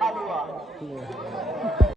a lua.